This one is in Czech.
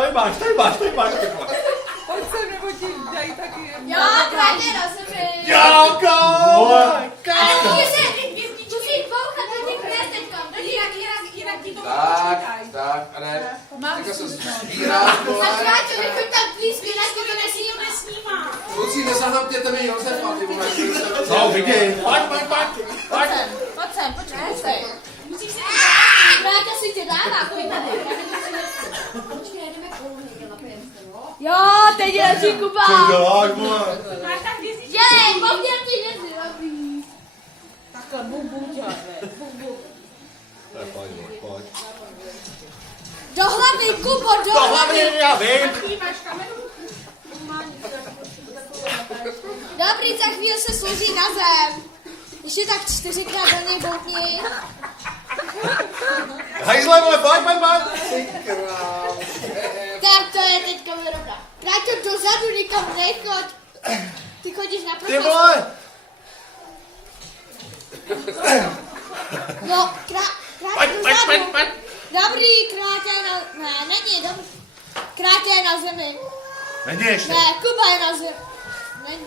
tady máš. Pojď sem, nebo ti dají taky. Jo, krátě na zemi. Jáko! Ale musí bouchat do těch kres teďka. Jinak ti to Tak, a ne. Teďka se sbírá, A vole. krátě, vychoď tam blízky, jinak ti to nesnímá. Kluci, nezahnapněte mi Josefa, ty vole. No, vidíš. Pojď sem, počkej. Musíš se... Krátě si tě dává, pojď tady. Počkej, jdeme koulu někde na pěnce, no? Jo, teď je si Kuba. Co děláš, vole? Jej, povděl ti něco, dobrý. Takhle, bum, dělat, Pojď. Do hlavy, Kubo, do To hlavně já vím. Dobrý, za chvíli se složí na zem. Ještě tak 4krát do něj boutni. Hejzle, vole, pojď. Tak to je teďka vyrovná. Vrátě dozadu, nikam nechoď. Ty chodíš na Ty profes. vole. No, krátě dozadu. Dobrý, krátě na... Ne, není, dobrý. Krátě je na zemi. Není ještě. Ne, Kuba je na zemi. Není.